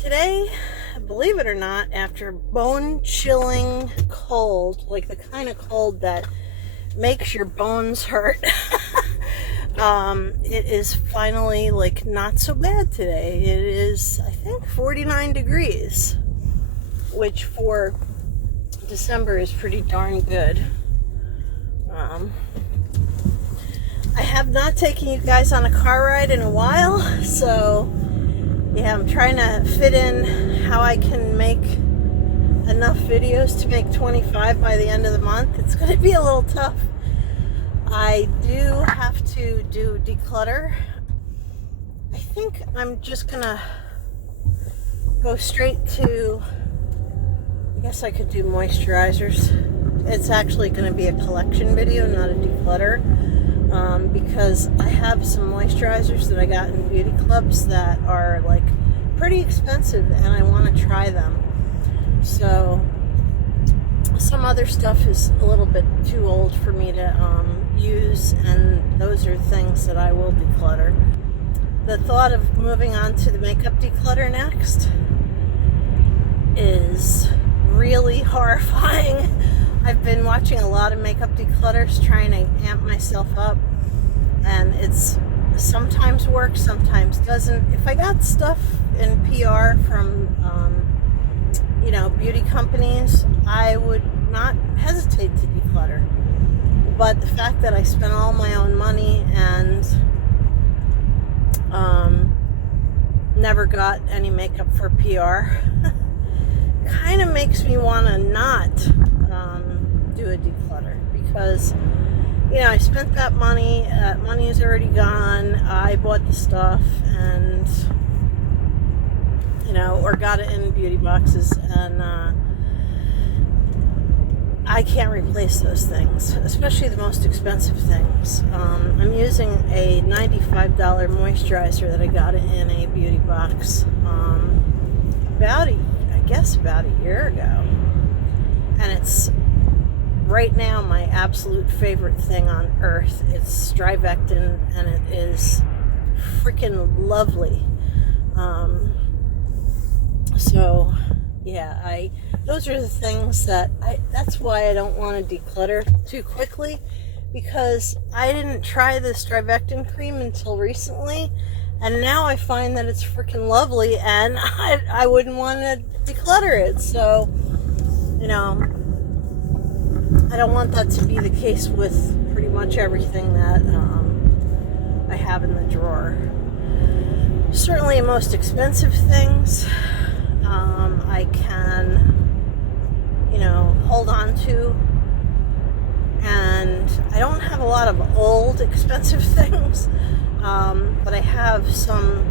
Today, believe it or not, after bone-chilling cold, like the kind of cold that makes your bones hurt, it is finally like not so bad today. It is, I think, 49 degrees, which for December is pretty darn good. I have not taken you guys on a car ride in a while, so yeah, I'm trying to fit in how I can make enough videos to make 25 by the end of the month. It's going to be a little tough. I do have to do declutter. I think I'm just going to go straight to, I guess I could do moisturizers. It's actually going to be a collection video, not a declutter. Because I have some moisturizers that I got in beauty clubs that are like pretty expensive and I want to try them. So some other stuff is a little bit too old for me to use, and those are things that I will declutter. The thought of moving on to the makeup declutter next is really horrifying. I've been watching a lot of makeup declutters, trying to amp myself up, and it's sometimes works, sometimes doesn't. If I got stuff in PR from beauty companies, I would not hesitate to declutter. But the fact that I spent all my own money and never got any makeup for PR kind of makes me want to not do a declutter, because I spent that money. Money is already gone. I bought the stuff and or got it in beauty boxes, and I can't replace those things, especially the most expensive things. I'm using a $95 moisturizer that I got in a beauty box about a year ago, and it's right now my absolute favorite thing on earth. It's Strivectin, and it is freaking lovely. So yeah, those are the things that's why I don't want to declutter too quickly, because I didn't try the Strivectin cream until recently, and now I find that it's freaking lovely, and I wouldn't want to declutter it. So I don't want that to be the case with pretty much everything that I have in the drawer. Certainly most expensive things I can hold on to, and I don't have a lot of old expensive things, but I have some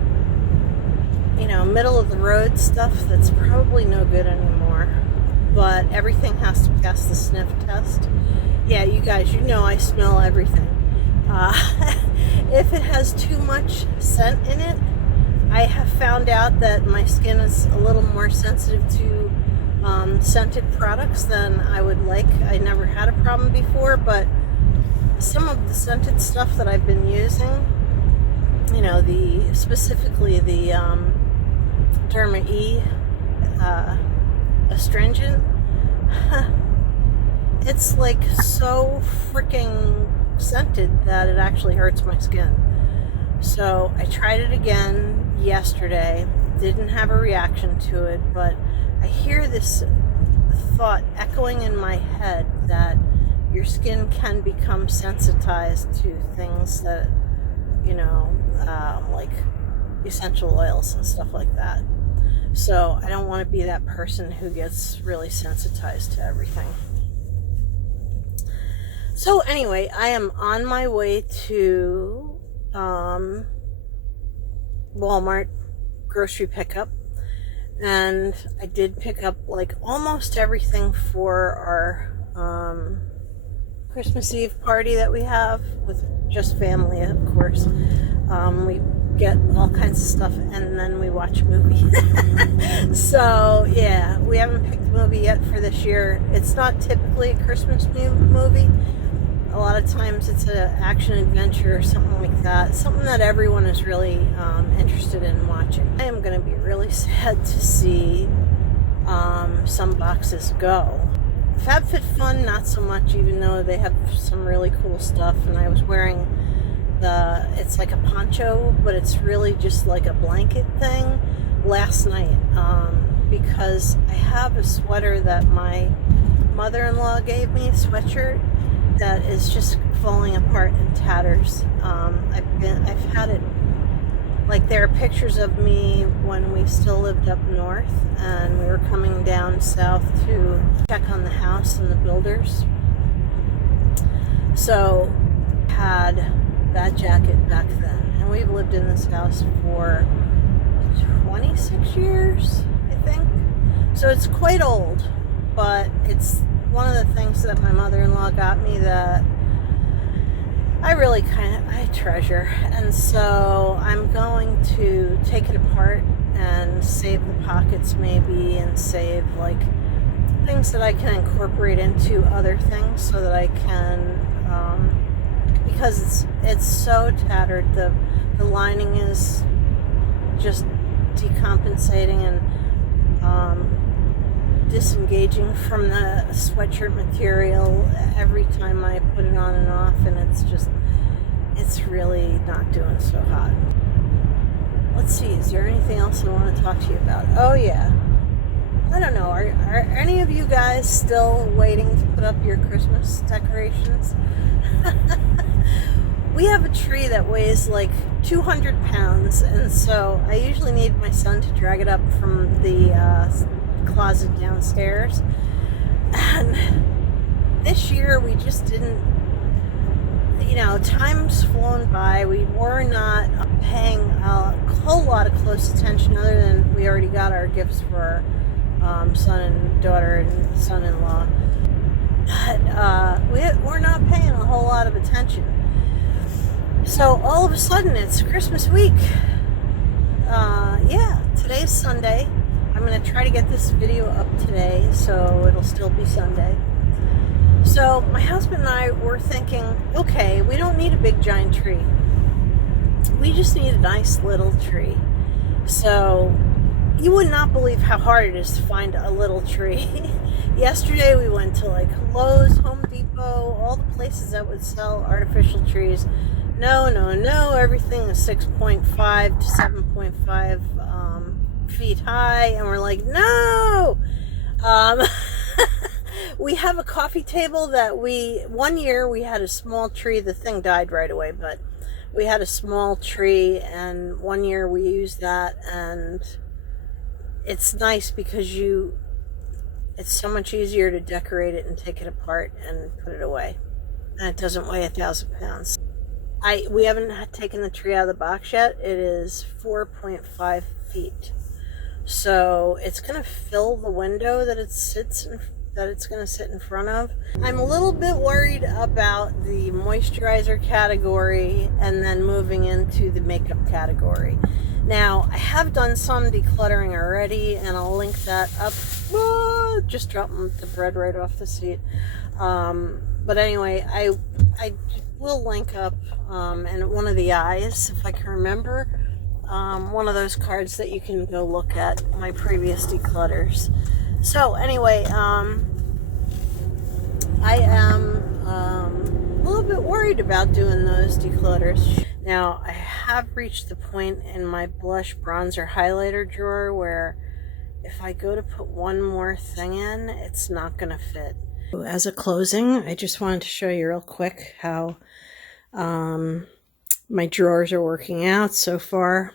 middle of the road stuff that's probably no good anymore, but everything has to pass the sniff test. Yeah, you guys, I smell everything. If it has too much scent in it, I have found out that my skin is a little more sensitive to scented products than I would like. I never had a problem before, but some of the scented stuff that I've been using, specifically the Derma E astringent, it's like so freaking scented that it actually hurts my skin. So I tried it again yesterday, didn't have a reaction to it, but I hear this thought echoing in my head that your skin can become sensitized to things that like essential oils and stuff like that. So I don't want to be that person who gets really sensitized to everything. So anyway, I am on my way to Walmart grocery pickup, and I did pick up like almost everything for our Christmas Eve party that we have with just family, of course. We get all kinds of stuff, and then we watch a movie. So yeah, we haven't picked a movie yet for this year. It's not typically a Christmas movie, a lot of times it's an action adventure or something like that. Something that everyone is really interested in watching. I am going to be really sad to see some boxes go. FabFitFun, not so much, even though they have some really cool stuff. And I was wearing it's like a poncho, but it's really just like a blanket thing last night, because I have a sweater that my mother-in-law gave me, a sweatshirt that is just falling apart in tatters. I've had it, like, there are pictures of me when we still lived up north and we were coming down south to check on the house and the builders. So I had that jacket back then, and we've lived in this house for 26 years, I think. So it's quite old, but it's one of the things that my mother-in-law got me that I really I treasure. And so I'm going to take it apart and save the pockets maybe, and save like things that I can incorporate into other things so that I can, because it's so tattered, the lining is just decompensating and disengaging from the sweatshirt material every time I put it on and off, and it's really not doing so hot. Let's see, is there anything else I want to talk to you about? Oh yeah, I don't know, are any of you guys still waiting to put up your Christmas decorations? We have a tree that weighs like 200 pounds, and so I usually need my son to drag it up from the closet downstairs. And this year we just didn't, time's flown by. We were not paying a whole lot of close attention, other than we already got our gifts for our son and daughter and son-in-law. But we're not paying a whole lot of attention. So all of a sudden it's Christmas week. Yeah, today's Sunday. I'm going to try to get this video up today, so it'll still be Sunday. So my husband and I were thinking, okay, we don't need a big giant tree. We just need a nice little tree. So you would not believe how hard it is to find a little tree. Yesterday we went to like Lowe's, Home Depot, all the places that would sell artificial trees. No, everything is 6.5 to 7.5 feet high, and we're like, no. We have a coffee table that one year we had a small tree. The thing died right away, but we had a small tree, and one year we used that, and it's nice because it's so much easier to decorate it and take it apart and put it away, and it doesn't weigh 1,000 pounds. We haven't taken the tree out of the box yet. It is 4.5 feet. So it's going to fill the window that it's going to sit in front of. I'm a little bit worried about the moisturizer category and then moving into the makeup category. Now, I have done some decluttering already, and I'll link that up. Whoa, just dropped the bread right off the seat. But anyway, I will link up, and one of the eyes, if I can remember, one of those cards that you can go look at my previous declutters. So anyway, I am a little bit worried about doing those declutters. Now, I have reached the point in my blush, bronzer, highlighter drawer where if I go to put one more thing in, it's not going to fit. As a closing, I just wanted to show you real quick how my drawers are working out so far.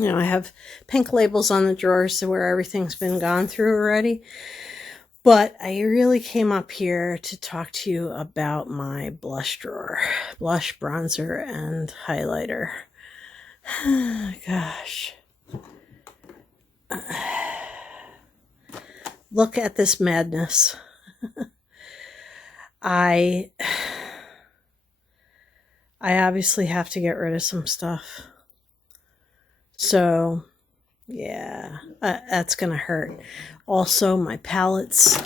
I have pink labels on the drawers where everything's been gone through already. But I really came up here to talk to you about my blush drawer. Blush, bronzer, and highlighter. Gosh. Look at this madness. I obviously have to get rid of some stuff. So, yeah, that's going to hurt. Also, my palettes,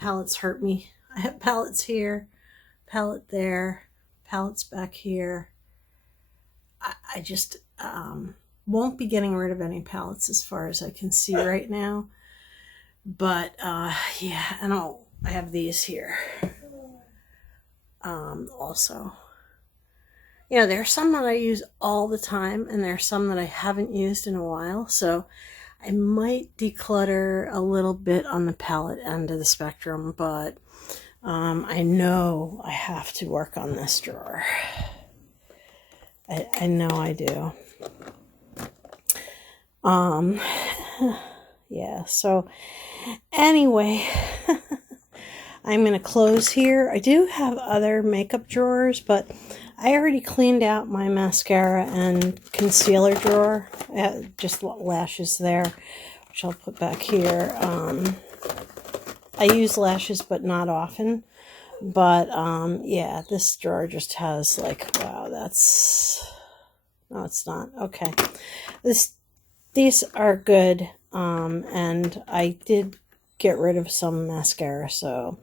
palettes hurt me. I have pallets here, pallet there, pallets back here. I just won't be getting rid of any pallets as far as I can see right now. But yeah, and I have these here also. You know, there are some that I use all the time, and there are some that I haven't used in a while. So I might declutter a little bit on the pallet end of the spectrum, but I know I have to work on this drawer. I know I do. Yeah, so anyway, I'm going to close here. I do have other makeup drawers, but I already cleaned out my mascara and concealer drawer. Just lashes there, which I'll put back here. I use lashes, but not often. But yeah, this drawer just has like, wow, that's... No, it's not. Okay. These are good. And I did get rid of some mascara, so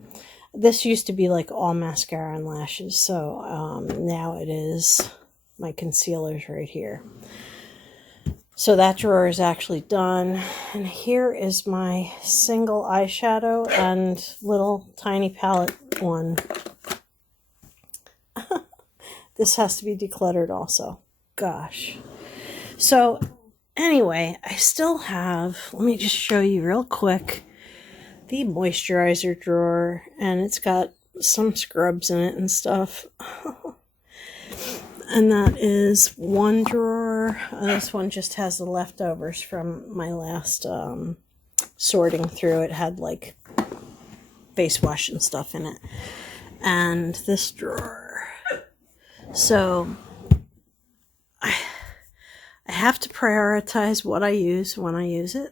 this used to be like all mascara and lashes, so now it is my concealers right here. So that drawer is actually done, and here is my single eyeshadow and little tiny palette one. This has to be decluttered also. Gosh. So anyway, I still have, let me just show you real quick, the moisturizer drawer, and it's got some scrubs in it and stuff. And that is one drawer. This one just has the leftovers from my last sorting through. It had like face wash and stuff in it. And this drawer. So I have to prioritize what I use when I use it.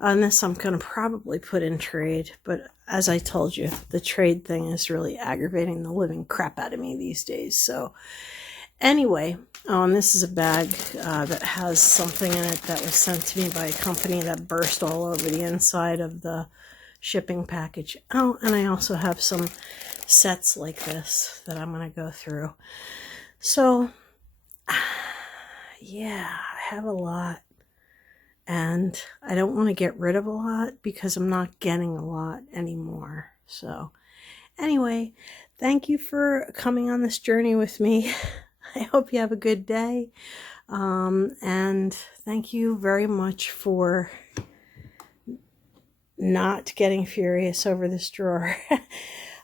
And this I'm going to probably put in trade, but as I told you, the trade thing is really aggravating the living crap out of me these days. So anyway, and this is a bag that has something in it that was sent to me by a company that burst all over the inside of the shipping package. Oh, and I also have some sets like this that I'm going to go through. So yeah, I have a lot. And I don't want to get rid of a lot because I'm not getting a lot anymore. So anyway, thank you for coming on this journey with me. I hope you have a good day. And thank you very much for not getting furious over this drawer.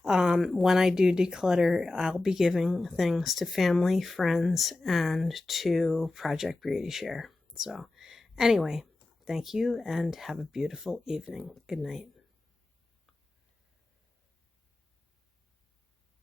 When I do declutter, I'll be giving things to family, friends, and to Project Beauty Share. So anyway, thank you and have a beautiful evening. Good night.